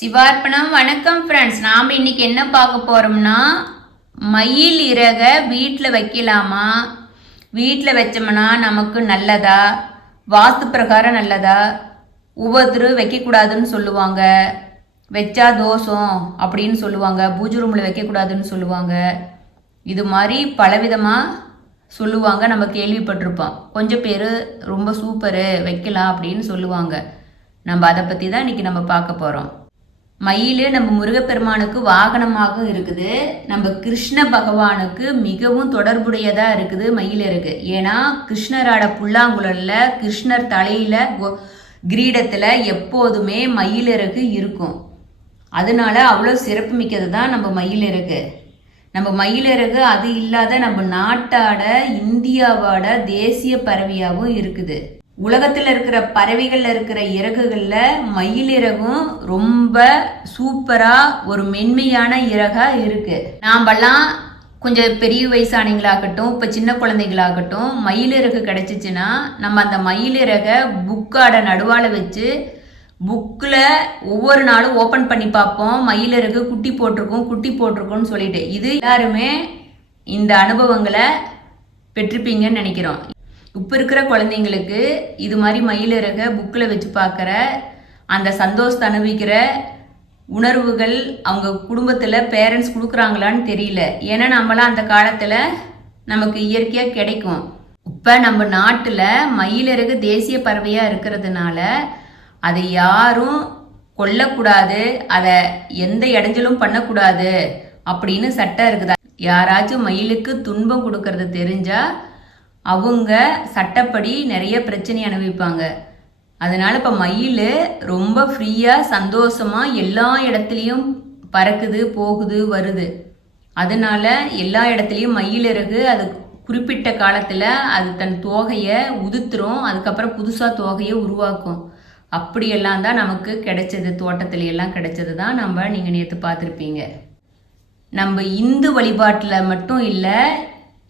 சிவார்ப்பணம். வணக்கம் ஃப்ரெண்ட்ஸ் நாம் இன்னைக்கு என்ன பார்க்க போகிறோம்னா மயில் இறக வீட்டில் வைக்கலாமா? வீட்டில் வச்சோம்னா நமக்கு நல்லதா? வாஸ்து பிரகாரம் நல்லதா? ஒவ்வொருத்தரும் வைக்கக்கூடாதுன்னு சொல்லுவாங்க. வச்சா தோஷம் அப்படின்னு சொல்லுவாங்க. பூஜை ரூமில் வைக்கக்கூடாதுன்னு சொல்லுவாங்க. இது மாதிரி பலவிதமாக சொல்லுவாங்க. நம்ம கேள்விப்பட்டிருப்போம். கொஞ்சம் பேர் ரொம்ப சூப்பரு வைக்கலாம் அப்படின்னு சொல்லுவாங்க. நம்ம அதை பற்றி தான் இன்னைக்கு நம்ம பார்க்க போகிறோம் மயில் நம்ம முருகப்பெருமானுக்கு வாகனமாக இருக்குது. நம்ம கிருஷ்ண பகவானுக்கு மிகவும் தொடர்புடையதாக இருக்குது மயில் இருக்கு. ஏன்னா கிருஷ்ணரோட புல்லாங்குழல்ல கிருஷ்ணர் தலையில கிரீடத்தில் கிரீடத்துல எப்போதுமே மயில் இறகு இருக்கும். அதனால அவ்வளோ சிறப்பு மிக்கது தான் நம்ம மயில் இறகு. நம்ம மயிலிறகு அது இல்லாத நம்ம நாட்டோட இந்தியாவோட தேசிய பறவையாகவும் இருக்குது. உலகத்தில் இருக்கிற பறவைகளில் இருக்கிற இறகுகள்ல மயிலிறகும் ரொம்ப சூப்பராக ஒரு மென்மையான இறகா இருக்குது நாமெல்லாம் கொஞ்சம் பெரிய வயசானவங்களாகட்டும் இப்போ சின்ன குழந்தைங்களாகட்டும் மயிலிறகு கிடச்சிச்சின்னா நம்ம அந்த மயிலிறகை புக்காட நடுவால் வச்சு புக்கில் ஒவ்வொரு நாளும் ஓப்பன் பண்ணி பார்ப்போம். மயிலிறகு குட்டி போட்டிருக்கும் குட்டி போட்டிருக்கும்னு சொல்லிட்டு. இது எல்லாருமே இந்த அனுபவங்களை பெற்றிருப்பீங்கன்னு நினைக்கிறோம். இப்போ இருக்கிற குழந்தைங்களுக்கு இது மாதிரி மயிலிறக புக்கில் வச்சு பார்க்குற அந்த சந்தோஷத்தை அனுபவிக்கிற உணர்வுகள் அவங்க குடும்பத்தில் பேரண்ட்ஸ் கொடுக்குறாங்களான்னு தெரியல. ஏன்னா நம்மளாம் அந்த காலத்தில் நமக்கு இயற்கையாக கிடைக்கும். இப்போ நம்ம நாட்டில் மயிலிறகு தேசிய பறவையாக இருக்கிறதுனால அதை யாரும் கொல்லக்கூடாது அதை எந்த இடைஞ்சலும் பண்ணக்கூடாது அப்படின்னு சட்டம் இருக்குதா? யாராச்சும் மயிலுக்கு துன்பம் கொடுக்கறது தெரிஞ்சால் அவங்க சட்டப்படி நிறைய பிரச்சனை அனுபவிப்பாங்க. அதனால இப்போ மயில் ரொம்ப ஃப்ரீயாக சந்தோஷமாக எல்லா இடத்துலையும் பறக்குது போகுது வருது. அதனால எல்லா இடத்துலையும் மயில் இறகு அது குறிப்பிட்ட காலத்தில் அது தன் தோகையை உதுத்துரும் அதுக்கப்புறம் புதுசாக தோகையை உருவாக்கும். அப்படியெல்லாம் தான் நமக்கு கிடைச்சது தோட்டத்துல எல்லாம் கிடைச்சது தான் நம்ம நீங்கள் நேற்று பார்த்துருப்பீங்க. நம்ம இந்து வழிபாட்டில் மட்டும் இல்லை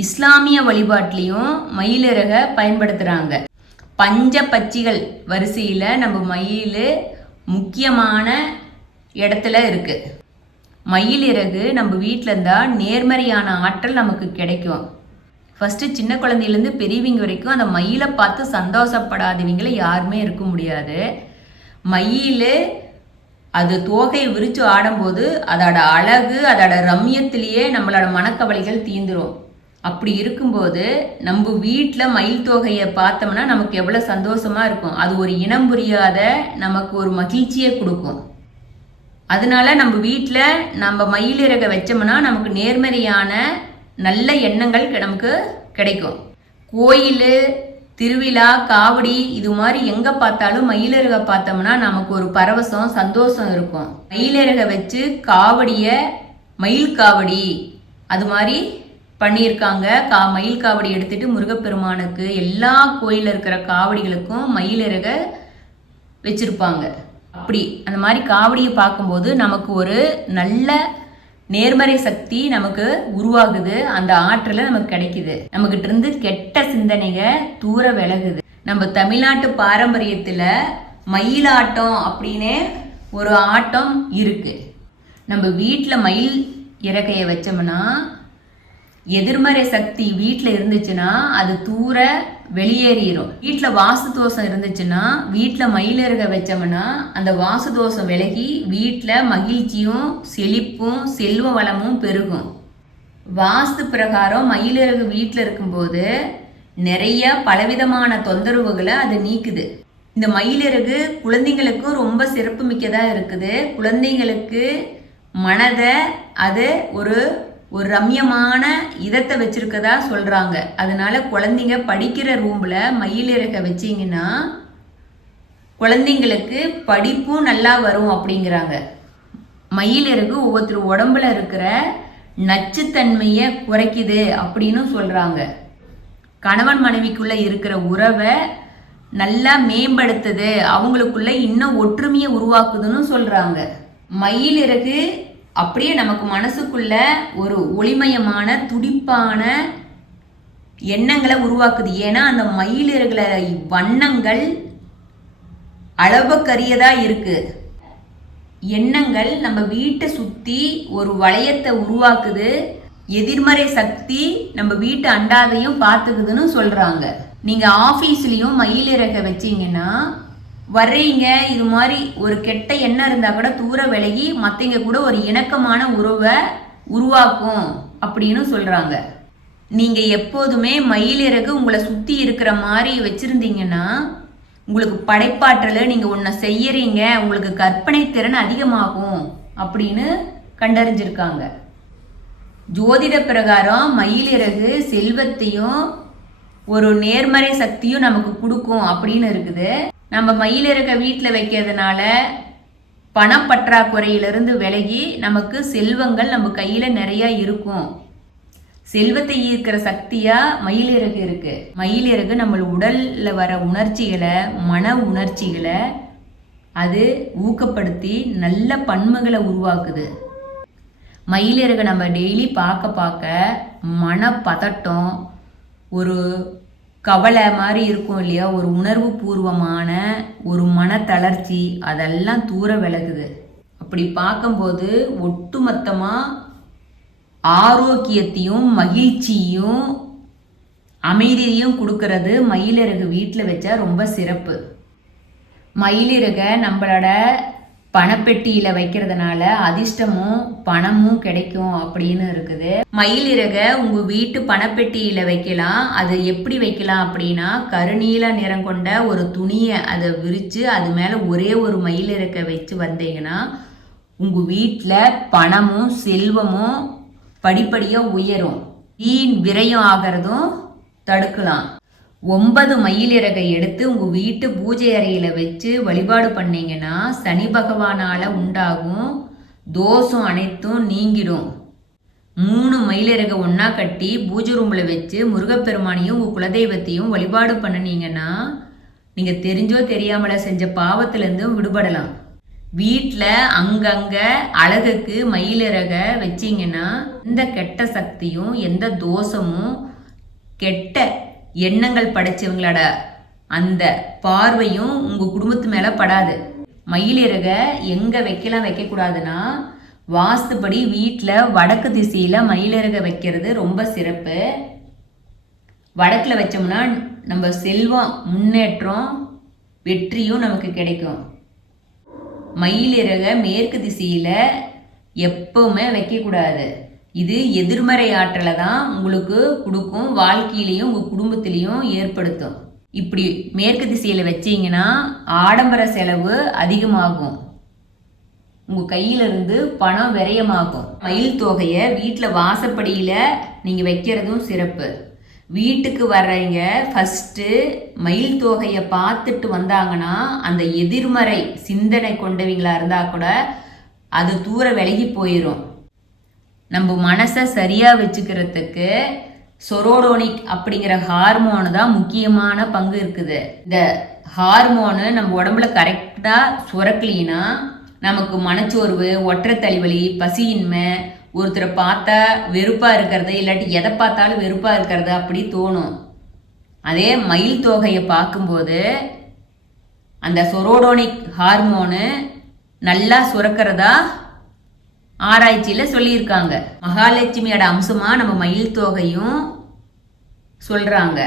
இஸ்லாமிய வழிபாட்டிலையும் மயிலிறக பயன்படுத்துகிறாங்க பஞ்ச பச்சிகள் வரிசையில் நம்ம மயில் முக்கியமான இடத்துல இருக்கு. மயிலிறகு நம்ம வீட்டில் இருந்தால் நேர்மறையான ஆற்றல் நமக்கு கிடைக்கும். ஃபஸ்ட்டு சின்ன குழந்தையிலேருந்து பெரியவங்க வரைக்கும் அந்த மயிலை பார்த்து சந்தோஷப்படாதவங்கள யாருமே இருக்க முடியாது. மயில் அது தோகையை விரித்து ஆடும்போது அதோட அழகு அதோட ரம்யத்திலேயே நம்மளோட மனக்கவலைகள் தீந்துரும். அப்படி இருக்கும்போது நம்ம வீட்டில் மயில் தொகையை பார்த்தோம்னா நமக்கு எவ்வளோ சந்தோஷமாக இருக்கும். அது ஒரு இனம் புரியாத நமக்கு ஒரு மகிழ்ச்சியை கொடுக்கும். அதனால நம்ம வீட்டில் நம்ம மயிலிறக வச்சோம்னா நமக்கு நேர்மறையான நல்ல எண்ணங்கள் நமக்கு கிடைக்கும். கோயில் திருவிழா காவடி இது மாதிரி எங்கே பார்த்தாலும் மயிலிறக பார்த்தோம்னா நமக்கு ஒரு பரவசம் சந்தோஷம் இருக்கும். மயிலிறக வச்சு காவடியை மயில் காவடி அது மாதிரி பண்ணியிருக்காங்க. கா மயில் காவடி எடுத்துட்டு முருகப்பெருமானுக்கு எல்லா கோயிலில் இருக்கிற காவடிகளுக்கும் மயிலிறக வச்சிருப்பாங்க. அப்படி அந்த மாதிரி காவடியை பார்க்கும்போது நமக்கு ஒரு நல்ல நேர்மறை சக்தி நமக்கு உருவாகுது. அந்த ஆற்றல நமக்கு கிடைக்குது. நம்மகிட்ட இருந்து கெட்ட சிந்தனைக தூர விலகுது. நம்ம தமிழ்நாட்டு பாரம்பரியத்தில் மயிலாட்டம் அப்படின்னு ஒரு ஆட்டம் இருக்கு. நம்ம வீட்டில் மயில் இறக்கையை வச்சோம்னா எதிர்மறை சக்தி வீட்டில் இருந்துச்சுன்னா அது தூர வெளியேறிடும் வீட்டில் வாசு தோஷம் இருந்துச்சுன்னா வீட்டில் மயிலிறக வச்சோம்னா அந்த வாசு தோஷம் விலகி வீட்டில் மகிழ்ச்சியும் செழிப்பும் செல்வ வளமும் பெருகும். வாஸ்து பிரகாரம் மயிலிறகு வீட்டில் இருக்கும்போது நிறைய பலவிதமான தொந்தரவுகளை அது நீக்குது. இந்த மயிலிறகு குழந்தைங்களுக்கும் ரொம்ப சிறப்பு மிக்கதாக இருக்குது. குழந்தைங்களுக்கு மனதை அது ஒரு ஒரு ரம்யமான இதத்தை வச்சுருக்கதா சொல்கிறாங்க அதனால குழந்தைங்க படிக்கிற ரூமில் மயிலிறகை வச்சிங்கன்னா குழந்தைங்களுக்கு படிப்பும் நல்லா வரும் அப்படிங்கிறாங்க. மயிலிறகு ஒவ்வொருத்தர் உடம்புல இருக்கிற நச்சுத்தன்மையை குறைக்குது அப்படின்னு சொல்கிறாங்க கணவன் மனைவிக்குள்ளே இருக்கிற உறவை நல்லா மேம்படுத்துது. அவங்களுக்குள்ள இன்னும் ஒற்றுமையை உருவாக்குதுன்னு சொல்கிறாங்க மயிலிறகு அப்படியே நமக்கு மனசுக்குள்ள ஒரு ஒளிமயமான துடிப்பான எண்ணங்களை உருவாக்குது. ஏன்னா அந்த மயிலிறகுல வண்ணங்கள் அளவுக்கரியதாக இருக்கு. எண்ணங்கள் நம்ம வீட்டை சுற்றி ஒரு வளையத்தை உருவாக்குது. எதிர்மறை சக்தி நம்ம வீட்டு அண்டாதையும் பார்த்துக்குதுன்னு சொல்கிறாங்க நீங்கள் ஆஃபீஸ்லேயும் மயிலிறக வச்சிங்கன்னா வர்றீங்க இது மாதிரி ஒரு கெட்ட எண்ணம் இருந்தால் கூட தூர விலகி மற்றவங்க கூட ஒரு இணக்கமான உறவை உருவாக்கும் அப்படின்னு சொல்கிறாங்க நீங்கள் எப்போதுமே மயிலிறகு உங்களை சுற்றி இருக்கிற மாதிரி வச்சுருந்தீங்கன்னா உங்களுக்கு படைப்பாற்றல் நீங்கள் ஒன்றை செய்யறீங்க உங்களுக்கு கற்பனை திறன் அதிகமாகும் அப்படின்னு கண்டறிஞ்சிருக்காங்க. ஜோதிட பிரகாரம் மயிலிறகு செல்வத்தையும் ஒரு நேர்மறை சக்தியும் நமக்கு கொடுக்கும் அப்படின்னு இருக்குது. நம்ம மயிலிறக வீட்டில் வைக்கிறதுனால பணம் பற்றாக்குறையிலிருந்து விலகி நமக்கு செல்வங்கள் நம்ம கையில் நிறையா இருக்கும். செல்வத்தை ஈர்க்கிற சக்தியா மயிலிறகு இருக்கு. மயிலிறகு நம்ம உடல்ல வர உணர்ச்சிகளை மன உணர்ச்சிகளை அது ஊக்கப்படுத்தி நல்ல பன்மைகளை உருவாக்குது. மயிலிறகு நம்ம டெய்லி பார்க்க பார்க்க மன பதட்டம் ஒரு கவலை மாதிரி இருக்கும் இல்லையா? ஒரு உணர்வு பூர்வமான ஒரு மன தளர்ச்சி அதெல்லாம் தூர விலகுது. அப்படி பார்க்கும்போது ஒட்டுமொத்தமாக ஆரோக்கியத்தையும் மகிழ்ச்சியும் அமைதியையும் கொடுக்கறது மயிலிறகு வீட்டில் வச்சா ரொம்ப சிறப்பு. மயிலிறகை நம்மளோட பணப்பெட்டியில் வைக்கிறதுனால அதிர்ஷ்டமும் பணமும் கிடைக்கும் அப்படின்னு இருக்குது. மயிலிறகை உங்கள் வீட்டு பணப்பெட்டியில் வைக்கலாம். அது எப்படி வைக்கலாம் அப்படின்னா கருநீல நிறம் கொண்ட ஒரு துணியை அதை விரித்து அது மேலே ஒரே ஒரு மயிலிறகை வச்சு வந்தீங்கன்னா உங்கள் வீட்டில் பணமும் செல்வமும் படிப்படியாக உயரும். வீண் விரயம் ஆகிறதும் தடுக்கலாம். ஒன்பது மயிலிறகை எடுத்து உங்கள் வீட்டு பூஜை அறையில் வச்சு வழிபாடு பண்ணீங்கன்னா சனி பகவானால் உண்டாகும். தோஷம் அனைத்தும் நீங்கிடும். மூணு மயிலிறகை ஒன்றா கட்டி பூஜை ரூமில் வச்சு முருகப்பெருமானையும் உங்கள் குலதெய்வத்தையும் வழிபாடு பண்ணினீங்கன்னா நீங்கள் தெரிஞ்சோ தெரியாமல செஞ்ச பாவத்திலேருந்தும் விடுபடலாம். வீட்டில் அங்கங்கே அழகுக்கு மயிலிறகை வச்சிங்கன்னா இந்த கெட்ட சக்தியும் எந்த தோஷமும் கெட்ட எண்ணங்கள் படைச்சவங்களோட அந்த பார்வையும் உங்கள் குடும்பத்து மேலே படாது. மயிலிறக எங்கே வைக்கலாம் வைக்கக்கூடாதுன்னா வாஸ்துபடி வீட்டில் வடக்கு திசையில் மயிலிறக வைக்கிறது ரொம்ப சிறப்பு. வடக்கில் வச்சோம்னா நம்ம செல்வம் முன்னேற்றம் வெற்றியும் நமக்கு கிடைக்கும். மயிலிறக மேற்கு திசையில் எப்பவுமே வைக்கக்கூடாது. இது எதிர்மறை ஆற்றலை தான் உங்களுக்கு கொடுக்கும் வாழ்க்கையிலையும் உங்கள் குடும்பத்திலையும் ஏற்படுத்தும். இப்படி மேற்கு திசையில் வச்சீங்கன்னா ஆடம்பர செலவு அதிகமாகும். உங்கள் கையிலிருந்து பணம் விரயமாகும். மயில் தொகையை வீட்டில் வாசப்படியில் நீங்கள் வைக்கிறதும் சிறப்பு. வீட்டுக்கு வர்றவங்க ஃபஸ்ட்டு மயில் தொகையை பார்த்துட்டு வந்தாங்கன்னா அந்த எதிர்மறை சிந்தனை கொண்டவங்களா இருந்தால் கூட அது தூர விலகி போயிடும் நம்ம மனசை சரியாக வச்சுக்கிறதுக்கு சொரோடோனிக் அப்படிங்கிற ஹார்மோனு தான் முக்கியமான பங்கு இருக்குது. இந்த ஹார்மோனு நம்ம உடம்புல கரெக்டாக சுரக்கலினா நமக்கு மனச்சோர்வு ஒற்றை தலைவலி பசியின்மை ஒருத்தரை பார்த்தா வெறுப்பாக இருக்கிறது இல்லாட்டி எதை பார்த்தாலும் வெறுப்பாக இருக்கிறது அப்படி தோணும். அதே மயில் தொகையை பார்க்கும்போது அந்த சொரோடோனிக் ஹார்மோனு நல்லா சுரக்கிறதா ஆராய்ச்சியில் சொல்லியிருக்காங்க. மகாலட்சுமியோட அம்சமாக நம்ம மயில் தொகையும் சொல்கிறாங்க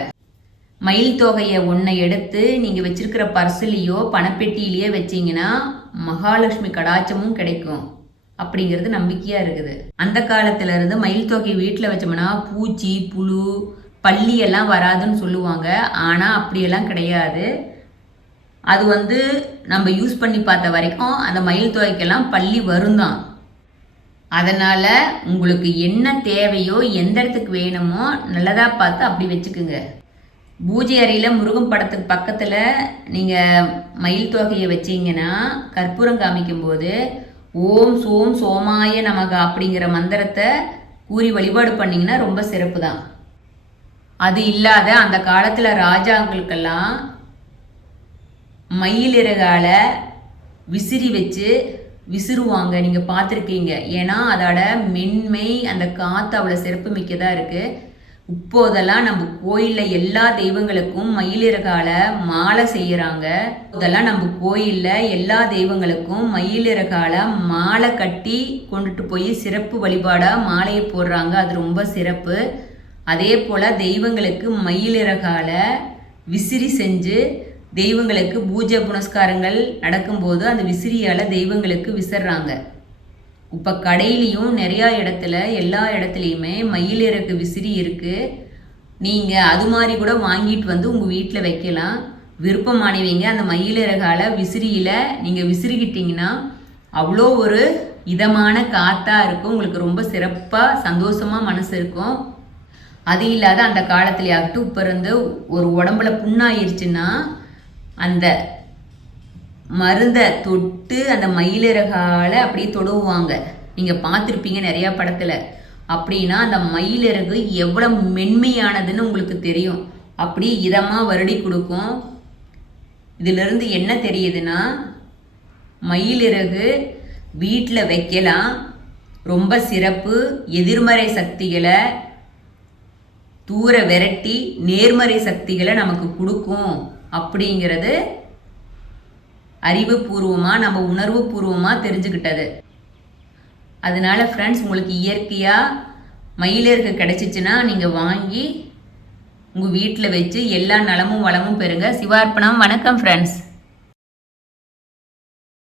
மயில் தொகையை ஒன்றை எடுத்து நீங்கள் வச்சிருக்கிற பர்சுலேயோ பணப்பெட்டியிலையோ வச்சிங்கன்னா மகாலட்சுமி கடாச்சமும் கிடைக்கும். அப்படிங்கிறது நம்பிக்கையாக இருக்குது. அந்த காலத்துல இருந்து மயில் தொகையை வீட்டில் வச்சோம்னா பூச்சி புழு பள்ளியெல்லாம் வராதுன்னு சொல்லுவாங்க. ஆனால் அப்படியெல்லாம் கிடையாது. அது வந்து நம்ம யூஸ் பண்ணி பார்த்த வரைக்கும் அந்த மயில் தொகைக்கெல்லாம் பள்ளி வரும் தான் அதனால் உங்களுக்கு என்ன தேவையோ எந்த இடத்துக்கு வேணுமோ நல்லதாக பார்த்து அப்படி வச்சுக்குங்க. பூஜை அறையில் முருகன் படத்துக்கு பக்கத்தில் நீங்கள் மயில் தொகையை வச்சிங்கன்னா கற்பூரம் காமிக்கும்போது ஓம் சோம் சோமாய நமக அப்படிங்கிற மந்திரத்தை கூறி வழிபாடு பண்ணிங்கன்னா ரொம்ப சிறப்பு தான். அது இல்லாத அந்த காலத்தில் ராஜாங்களுக்கெல்லாம் மயிலிறகால விசிறி வச்சு விசிறுவாங்க. நீங்கள் பார்த்துருக்கீங்க. ஏன்னா அதோட மென்மை அந்த காற்று அவ்வளோ சிறப்பு மிக்கதாக இருக்குது இப்போதெல்லாம் நம்ம கோயிலில் எல்லா தெய்வங்களுக்கும் மயிலிறகால மாலை செய்கிறாங்க இப்போதெல்லாம் நம்ம கோயிலில் எல்லா தெய்வங்களுக்கும் மயிலிறகால மாலை கட்டி கொண்டுட்டு போய் சிறப்பு வழிபாடாக மாலையை போடுறாங்க. அது ரொம்ப சிறப்பு. அதே போல் தெய்வங்களுக்கு மயிலிறகால விசிறி செஞ்சு தெய்வங்களுக்கு பூஜை புனஸ்காரங்கள் நடக்கும்போது அந்த விசிறியால் தெய்வங்களுக்கு விசிறாங்க இப்போ கடையிலையும் நிறையா இடத்துல எல்லா இடத்துலையுமே மயிலிறகு விசிறி இருக்குது நீங்கள் அது மாதிரி கூட வாங்கிட்டு வந்து உங்கள் வீட்டில் வைக்கலாம். விருப்பமானவங்க அந்த மயிலிறகால விசிறியில் நீங்கள் விசிறிக்கிட்டிங்கன்னா அவ்வளோ ஒரு இதமான காற்றாக இருக்கும். உங்களுக்கு ரொம்ப சிறப்பாக சந்தோஷமாக மனசு இருக்கும். அது இல்லாத அந்த காலத்துலேயாகட்டும் இப்போ இருந்து ஒரு உடம்புல புண்ணாயிருச்சுன்னா அந்த மருந்தை தொட்டு அந்த மயிலிறகால அப்படியே தொடுவாங்க. நீங்கள் பார்த்துருப்பீங்க நிறையா படத்தில். அப்படின்னா அந்த மயிலிறகு எவ்வளோ மென்மையானதுன்னு உங்களுக்கு தெரியும். அப்படி இதமாக வருடி கொடுக்கும். இதிலிருந்து என்ன தெரியுதுன்னா மயிலிறகு வீட்டில் வைக்கலாம். ரொம்ப சிறப்பு. எதிர்மறை சக்திகளை தூர விரட்டி நேர்மறை சக்திகளை நமக்கு கொடுக்கும். அப்படிங்கிறது அறிவுபூர்வமாக நம்ம உணர்வு பூர்வமாக தெரிஞ்சுக்கிட்டது. அதனால ஃப்ரெண்ட்ஸ் உங்களுக்கு இயற்கையாக மயிலிறகு கிடச்சிச்சின்னா நீங்கள் வாங்கி உங்கள் வீட்டில் வச்சு எல்லா நலமும் வளமும் பெறுங்க. சிவார்ப்பணம். வணக்கம் ஃப்ரெண்ட்ஸ்